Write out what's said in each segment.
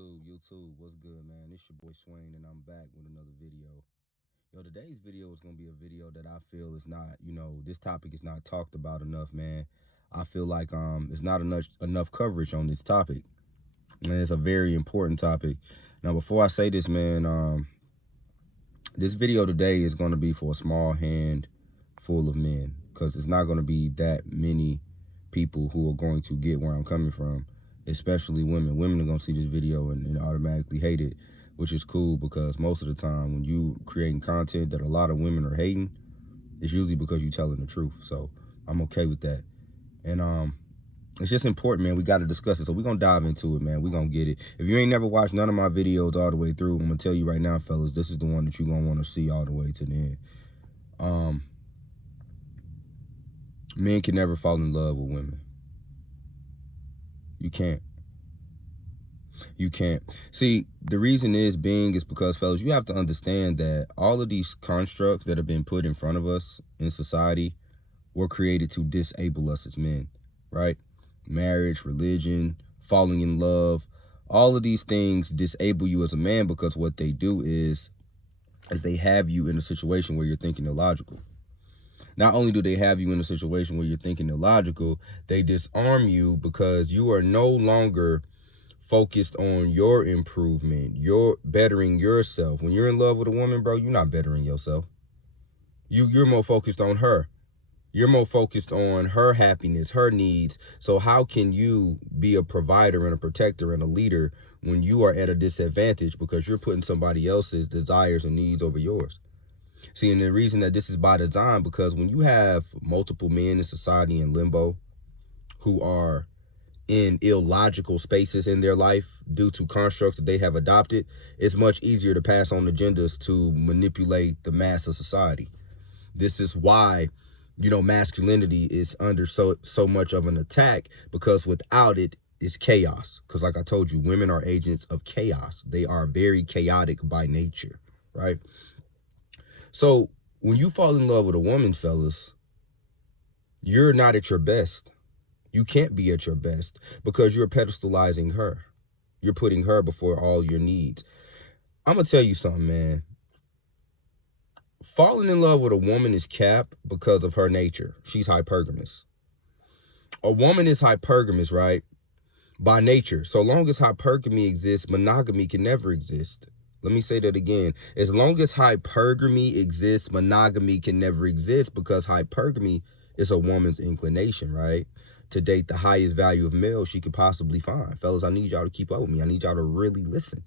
YouTube, what's good, man? It's your boy Swain, and I'm back with another video. Yo, today's video is gonna be a video that I feel is not, this topic is not talked about enough, man. I feel like it's not enough coverage on this topic, and it's a very important topic. Now, before I say this, man, this video today is gonna be for a small handful of men, because it's not gonna be that many people who are going to get where I'm coming from. Especially women. Women are going to see this video and automatically hate it, which is cool, because most of the time when you creating content that a lot of women are hating, it's usually because you're telling the truth. So I'm okay with that. And it's just important, man. We got to discuss it. So we're going to dive into it, man. We're going to get it. If you ain't never watched none of my videos all the way through, I'm going to tell you right now, fellas, this is the one that you're going to want to see all the way to the end. Men can never fall in love with women. You can't. You can't. See, the reason is because, fellas, you have to understand that all of these constructs that have been put in front of us in society were created to disable us as men, right? Marriage, religion, falling in love, all of these things disable you as a man, because what they do is they have you in a situation where you're thinking illogical. Not only do they have you in a situation where you're thinking illogical, they disarm you because you are no longer focused on your improvement, your bettering yourself. When you're in love with a woman, bro, you're not bettering yourself. You're more focused on her. You're more focused on her happiness, her needs. So how can you be a provider and a protector and a leader when you are at a disadvantage because you're putting somebody else's desires and needs over yours? See, and the reason that this is by design, because when you have multiple men in society in limbo who are in illogical spaces in their life due to constructs that they have adopted, it's much easier to pass on agendas to manipulate the mass of society. This is why, masculinity is under so much of an attack, because without it, it's chaos. Because like I told you, women are agents of chaos. They are very chaotic by nature, right? So when you fall in love with a woman, fellas, you're not at your best. You can't be at your best because you're pedestalizing her. You're putting her before all your needs. I'm going to tell you something, man. Falling in love with a woman is cap because of her nature. She's hypergamous. A woman is hypergamous, right? By nature. So long as hypergamy exists, monogamy can never exist. Let me say that again. As long as hypergamy exists, monogamy can never exist, because hypergamy is a woman's inclination, right? To date the highest value of male she could possibly find. Fellas, I need y'all to keep up with me. I need y'all to really listen.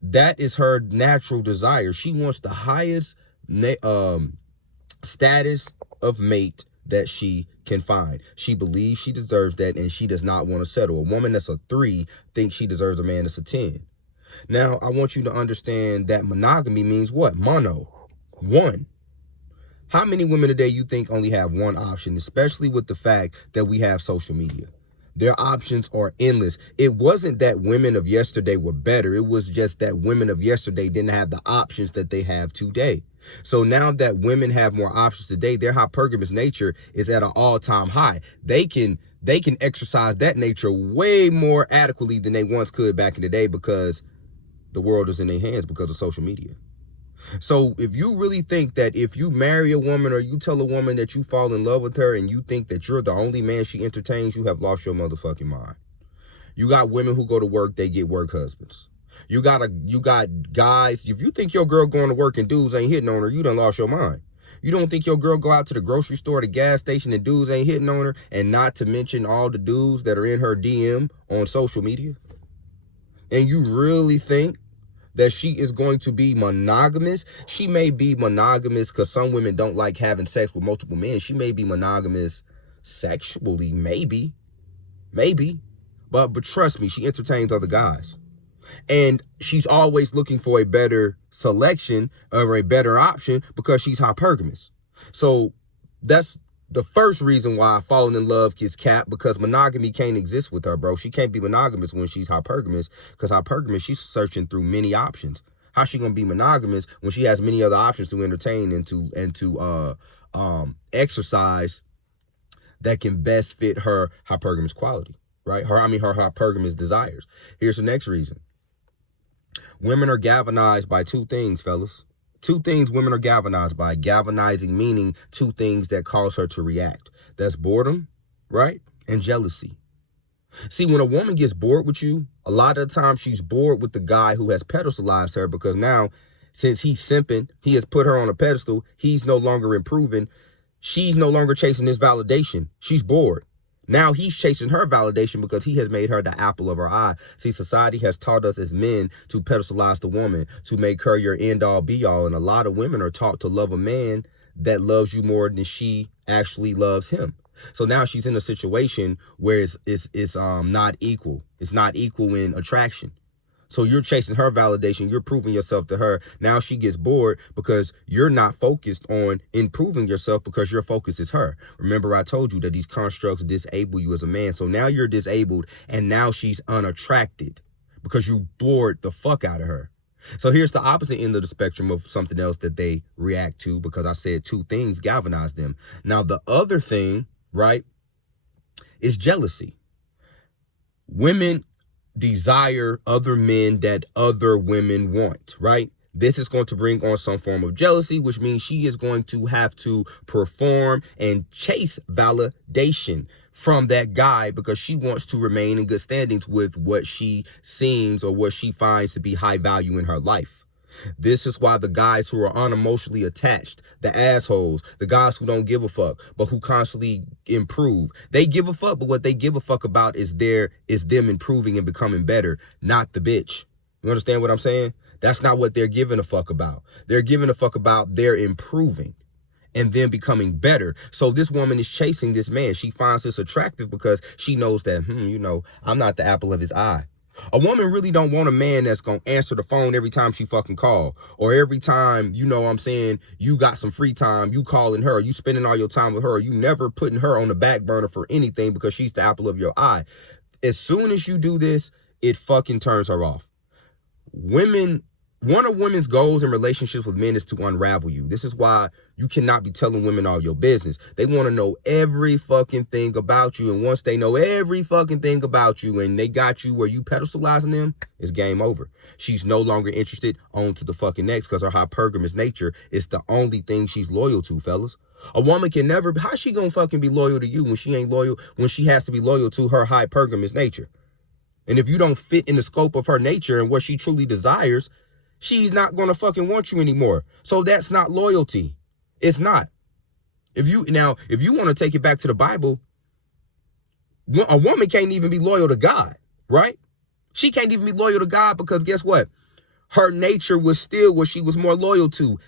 That is her natural desire. She wants the highest status of mate that she can find. She believes she deserves that, and she does not want to settle. A woman that's a 3 thinks she deserves a man that's a 10. Now, I want you to understand that monogamy means what? Mono. One. How many women today you think only have one option, especially with the fact that we have social media? Their options are endless. It wasn't that women of yesterday were better. It was just that women of yesterday didn't have the options that they have today. So now that women have more options today, their hypergamous nature is at an all-time high. They can exercise that nature way more adequately than they once could back in the day, because the world is in their hands because of social media. So if you really think that if you marry a woman or you tell a woman that you fall in love with her and you think that you're the only man she entertains, you have lost your motherfucking mind. You got women who go to work, they get work husbands. You got guys, if you think your girl going to work and dudes ain't hitting on her, you done lost your mind. You don't think your girl go out to the grocery store, the gas station, and dudes ain't hitting on her, and not to mention all the dudes that are in her DM on social media? And you really think that she is going to be monogamous? She may be monogamous because some women don't like having sex with multiple men. She may be monogamous sexually, maybe. But trust me, she entertains other guys. And she's always looking for a better selection or a better option because she's hypergamous. So that's the first reason why falling in love is capped, because monogamy can't exist with her, bro. She can't be monogamous when she's hypergamous, because hypergamous, she's searching through many options. How's she gonna be monogamous when she has many other options to entertain and to exercise that can best fit her hypergamous quality, right? Her hypergamous desires. Here's the next reason. Women are galvanized by two things, fellas. Two things women are galvanized by. Galvanizing meaning two things that cause her to react. That's boredom, right? And jealousy. See, when a woman gets bored with you, a lot of the time she's bored with the guy who has pedestalized her, because now, since he's simping, he has put her on a pedestal, he's no longer improving. She's no longer chasing his validation. She's bored. Now he's chasing her validation because he has made her the apple of her eye. See, society has taught us as men to pedestalize the woman, to make her your end all be all. And a lot of women are taught to love a man that loves you more than she actually loves him. So now she's in a situation where it's not equal. It's not equal in attraction. So you're chasing her validation. You're proving yourself to her. Now she gets bored because you're not focused on improving yourself, because your focus is her. Remember, I told you that these constructs disable you as a man. So now you're disabled, and now she's unattracted because you bored the fuck out of her. So here's the opposite end of the spectrum of something else that they react to, because I said two things galvanize them. Now, the other thing, right, is jealousy. Women desire other men that other women want, right? This is going to bring on some form of jealousy, which means she is going to have to perform and chase validation from that guy because she wants to remain in good standings with what she seems or what she finds to be high value in her life. This is why the guys who are unemotionally attached, the assholes, the guys who don't give a fuck, but who constantly improve. They give a fuck, but what they give a fuck about is them improving and becoming better, not the bitch. You understand what I'm saying? That's not what they're giving a fuck about. They're giving a fuck about their improving and then becoming better. So this woman is chasing this man. She finds this attractive because she knows that, I'm not the apple of his eye. A woman really don't want a man that's going to answer the phone every time she fucking call, or every time, you got some free time, you calling her, you spending all your time with her, you never putting her on the back burner for anything because she's the apple of your eye. As soon as you do this, it fucking turns her off. One of women's goals in relationships with men is to unravel you. This is why you cannot be telling women all your business. They want to know every fucking thing about you. And once they know every fucking thing about you and they got you where you pedestalizing them, it's game over. She's no longer interested. On to the fucking next, because her hypergamous nature is the only thing she's loyal to, fellas. A woman can never, how's she gonna fucking be loyal to you when she ain't loyal, when she has to be loyal to her hypergamous nature? And if you don't fit in the scope of her nature and what she truly desires, she's not going to fucking want you anymore. So that's not loyalty. It's not. If you want to take it back to the Bible, a woman can't even be loyal to God, right? She can't even be loyal to God because guess what? Her nature was still what she was more loyal to,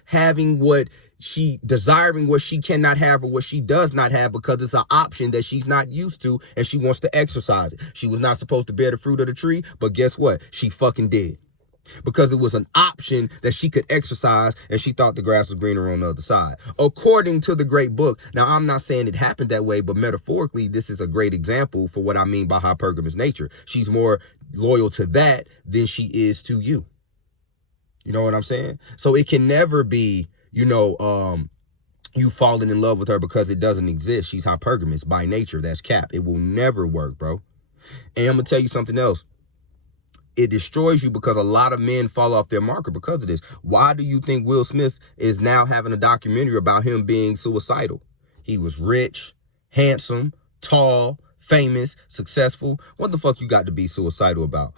desiring what she cannot have or what she does not have because it's an option that she's not used to and she wants to exercise it. She was not supposed to bear the fruit of the tree, but guess what? She fucking did. Because it was an option that she could exercise and she thought the grass was greener on the other side. According to the great book. Now, I'm not saying it happened that way, but metaphorically, this is a great example for what I mean by hypergamous nature. She's more loyal to that than she is to you. You know what I'm saying? So it can never be, you falling in love with her because it doesn't exist. She's hypergamous by nature. That's cap. It will never work, bro. And I'm going to tell you something else. It destroys you because a lot of men fall off their marker because of this. Why do you think Will Smith is now having a documentary about him being suicidal? He was rich, handsome, tall, famous, successful. What the fuck you got to be suicidal about?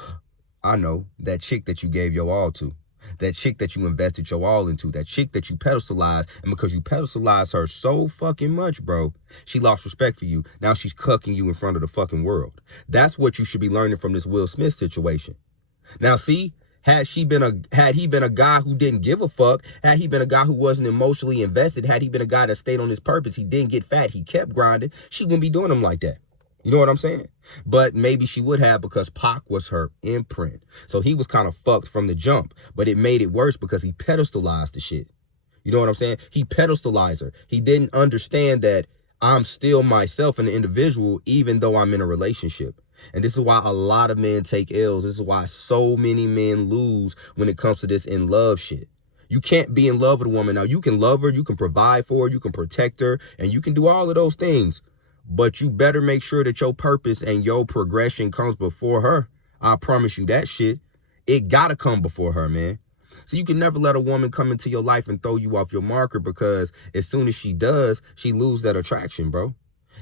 I know, that chick that you gave your all to. That chick that you invested your all into. That chick that you pedestalized. And because you pedestalized her so fucking much, bro, she lost respect for you. Now she's cucking you in front of the fucking world. That's what you should be learning from this Will Smith situation. Now, see, had he been a guy who didn't give a fuck, had he been a guy who wasn't emotionally invested, had he been a guy that stayed on his purpose, he didn't get fat, he kept grinding, she wouldn't be doing him like that. You know what I'm saying? But maybe she would have because Pac was her imprint. So he was kind of fucked from the jump, but it made it worse because he pedestalized the shit. You know what I'm saying? He pedestalized her. He didn't understand that I'm still myself and an individual, even though I'm in a relationship. And this is why a lot of men take L's. This is why so many men lose when it comes to this in love shit. You can't be in love with a woman. Now, you can love her, you can provide for her, you can protect her, and you can do all of those things. But you better make sure that your purpose and your progression comes before her. I promise you that shit. It gotta come before her, man. So you can never let a woman come into your life and throw you off your marker, because as soon as she does, she loses that attraction, bro.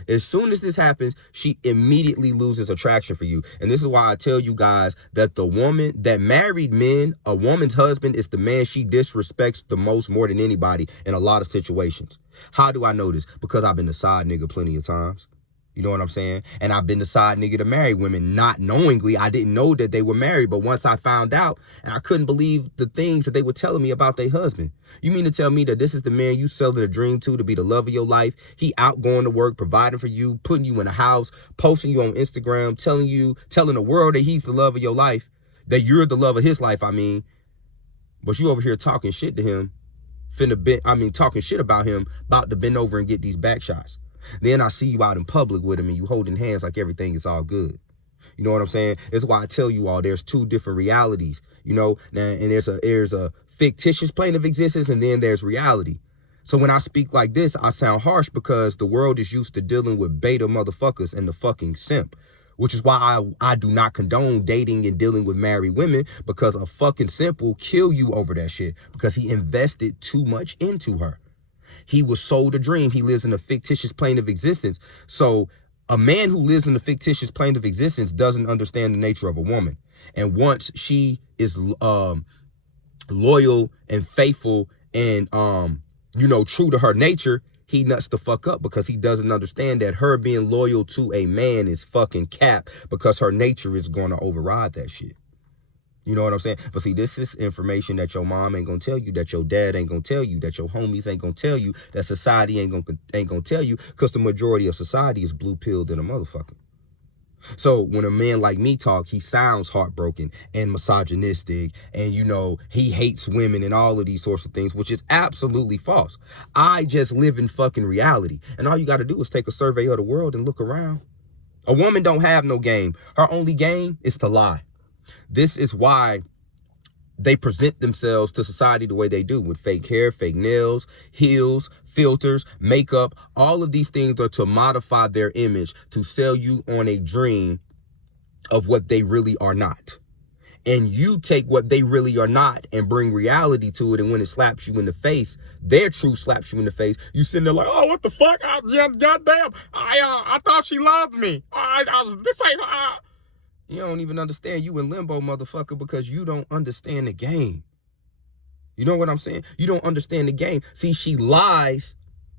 As soon as this happens, she immediately loses attraction for you. And this is why I tell you guys that the woman, that married men, a woman's husband is the man she disrespects the most, more than anybody, in a lot of situations. How do I know this? Because I've been the side nigga plenty of times. You know what I'm saying? And I've been the side nigga to marry women, not knowingly. I didn't know that they were married, but once I found out, and I couldn't believe the things that they were telling me about their husband. You mean to tell me that this is the man you selling a dream to be the love of your life? He out going to work, providing for you, putting you in a house, posting you on Instagram, telling the world that he's the love of your life, that you're the love of his life, I mean. But you over here talking shit to him, talking shit about him, about to bend over and get these back shots. Then I see you out in public with him and you holding hands like everything is all good. You know what I'm saying? That's why I tell you all, there's two different realities, you know, and there's a fictitious plane of existence, and then there's reality. So when I speak like this, I sound harsh because the world is used to dealing with beta motherfuckers and the fucking simp, which is why I do not condone dating and dealing with married women, because a fucking simp will kill you over that shit because he invested too much into her. He was sold a dream. He lives in a fictitious plane of existence. So a man who lives in a fictitious plane of existence doesn't understand the nature of a woman. And once she is loyal and faithful and, true to her nature, he nuts the fuck up because he doesn't understand that her being loyal to a man is fucking cap, because her nature is going to override that shit. You know what I'm saying? But see, this is information that your mom ain't gonna tell you, that your dad ain't gonna tell you, that your homies ain't gonna tell you, that society ain't gonna tell you, because the majority of society is blue-pilled and a motherfucker. So when a man like me talk, he sounds heartbroken and misogynistic, and he hates women and all of these sorts of things, which is absolutely false. I just live in fucking reality, and all you got to do is take a survey of the world and look around. A woman don't have no game. Her only game is to lie. This is why they present themselves to society the way they do, with fake hair, fake nails, heels, filters, makeup. All of these things are to modify their image, to sell you on a dream of what they really are not. And you take what they really are not and bring reality to it. And when it slaps you in the face, their truth slaps you in the face, you sitting there like, oh, what the fuck? Goddamn, I thought she loved me. This ain't... You don't even understand. You in limbo, motherfucker, because you don't understand the game. You know what I'm saying? You don't understand the game. See, she lies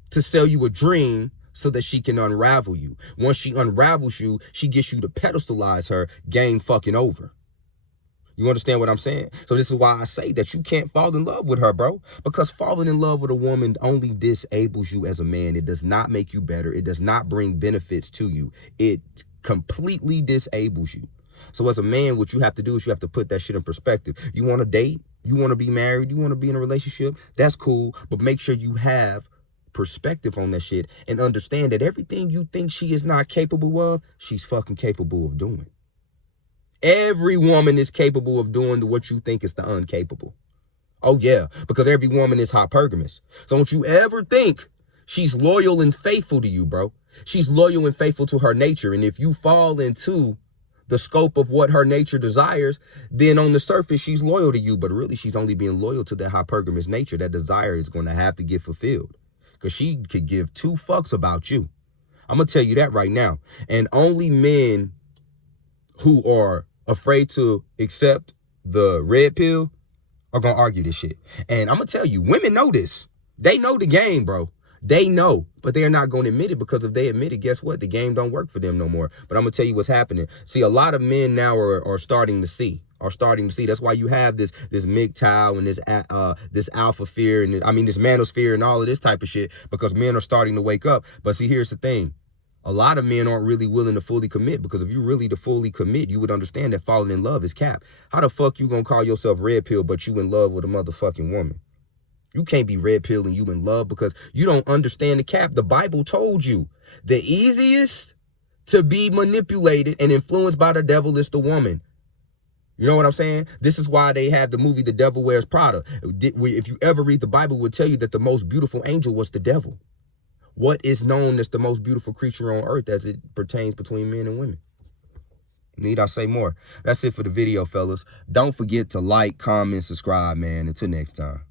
to sell you a dream so that she can unravel you. Once she unravels you, she gets you to pedestalize her. Game fucking over. You understand what I'm saying? So this is why I say that you can't fall in love with her, bro. Because falling in love with a woman only disables you as a man. It does not make you better. It does not bring benefits to you. It completely disables you. So as a man, what you have to do is you have to put that shit in perspective. You want to date? You want to be married? You want to be in a relationship? That's cool. But make sure you have perspective on that shit and understand that everything you think she is not capable of, she's fucking capable of doing. Every woman is capable of doing what you think is the uncapable. Oh, yeah, because every woman is hypergamous. So don't you ever think she's loyal and faithful to you, bro. She's loyal and faithful to her nature. And if you fall into the scope of what her nature desires, then on the surface, she's loyal to you. But really, she's only being loyal to that hypergamous nature. That desire is going to have to get fulfilled, because she could give two fucks about you. I'm going to tell you that right now. And only men who are afraid to accept the red pill are going to argue this shit. And I'm going to tell you, women know this. They know the game, bro. They know, but they're not going to admit it, because if they admit it, guess what? The game don't work for them no more. But I'm going to tell you what's happening. See, a lot of men now are starting to see. That's why you have this MGTOW and this alpha fear and this manosphere and all of this type of shit, because men are starting to wake up. But see, here's the thing. A lot of men aren't really willing to fully commit, because if you really to fully commit, you would understand that falling in love is cap. How the fuck you gonna call yourself red pill, but you in love with a motherfucking woman? You can't be red pill and you in love, because you don't understand the cap. The Bible told you the easiest to be manipulated and influenced by the devil is the woman. You know what I'm saying? This is why they have the movie The Devil Wears Prada. If you ever read the Bible, it would tell you that the most beautiful angel was the devil. What is known as the most beautiful creature on earth as it pertains between men and women? Need I say more? That's it for the video, fellas. Don't forget to like, comment, subscribe, man. Until next time.